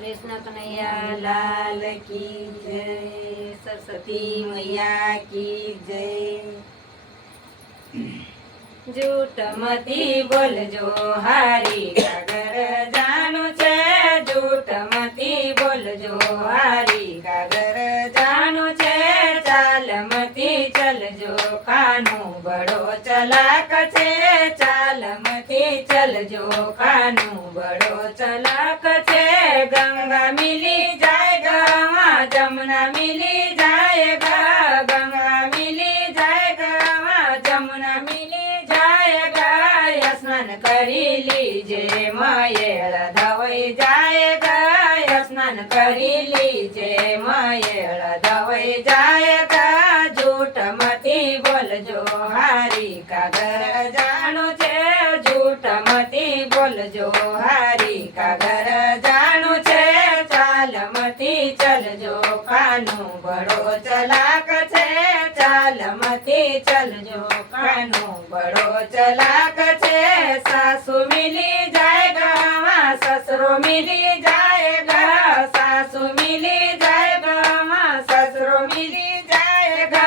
कृष्ण कन्हैया लाल की जय। सरस्वती मैया की जय। झूठ मती बोलजो हारी कागर जानु छे। झूठ मती बोलजो हारी कागर जानु छे। चाल मती चलजो कानू बड़ो चलाक छे। चाल मती चलजो कानू बड़ो चलाक छे। गंगा मिली जाएगा वहाँ जमुना मिली जाएगा। गंगा मिली जाएगा वहाँ जमुना मिली जाएगा। स्नान करी लीजे मयेल धवई जाएगा। स्नान करी लीजे मयेल धवई जाएगा। झूठ मती बोलजो हारी कागर जानु छे। झूठ मती बोलजो हारी कागर जानु छे। चाल मती चलजो कानू बड़ो चलाक छे। चाल मती चलजो कानू बड़ो चलाक छे। सासू मिली जाएगा वहाँ ससुरो मिली जाएगा। सासू मिली जाएगा वहाँ ससुरो मिली जाएगा।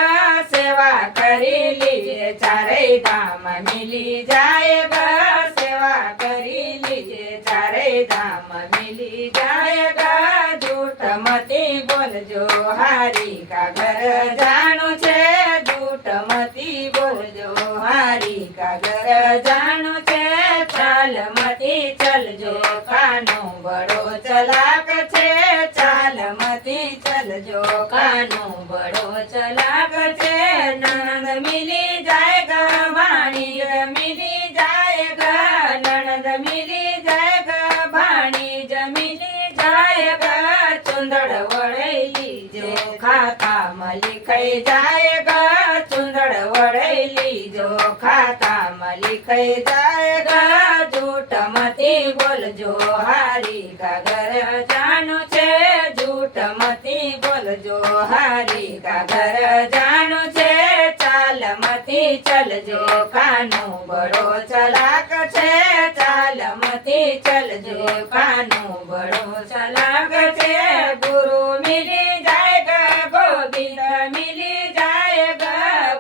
सेवा करी लीजिए चारे धाम मिली जाएगा। सेवा करी लीजिए चारे धाम मिली जाएगा। झूठ मती बोलजो हारी का घर जानु छे। झूठ मती बोलजो हारी का घर जानु छे। चाल मती चलजो कानू बड़ो चलाक छे। चाल मती चलजो कानू बड़ो चलाक छे। ननद मिली जाएगा वाणी मिली जाएगा। ननद मिली जाएगा वाणी मिली जाएगा। चुंदड़ वड़ैली जो खाता लिखाई जाएगा। चुंदड़ वड़ैली जो खाता लिखाई जाएगा। झूठ मती बोलजो हारी का घर जानु छे। झूठ मती बोलजो हारी का घर जानु छे। चाल मती चलजो कानू बड़ो चलाक छे। चाल मती चलजो कानू बड़ो चलाक छे। गुरु मिली जाएगा गोविंद मिली जाएगा।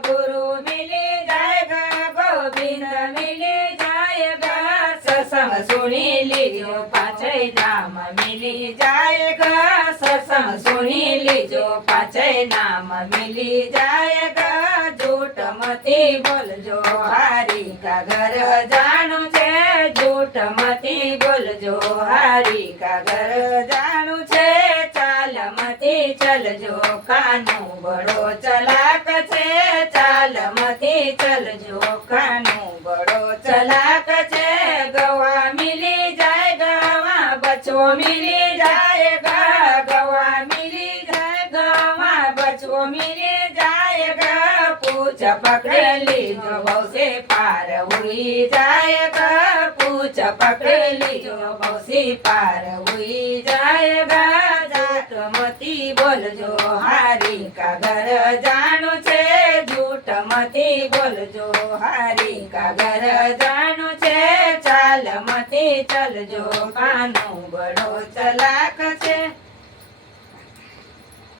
गुरु मिली जाएगा गोविंद मिली जाएगा। सत्संग सुनी लीजो पांचै नाम मिली जाएगा। सत्संग सुनी लीजो पांचै नाम मिली जाएगा। झूठ मती बोलजो हारी का घर जानु छे। झूठ मती बोलजो हारी का घर जानु छे। चाल मती चलजो कानू बड़ो चलाक छे। चाल मती चलजो कानू बड़ो चलाक छे। गवा मिली जाएगा वहाँ बचो मिली जाएगा। गवा मिली जाएगा वहाँ बचो मिली जाएगा। पूछ पकड़ लीजो भव से पार हुई जाएगा। पूछ पकड़ लीजो भव से पार हुई जाएगा। झूठ मती बोलजो हारी का घर जानु छे। झूठ मती बोलजो हारी का घर जानु छे। चाल मती चलजो कानू बड़ो चलाक छे।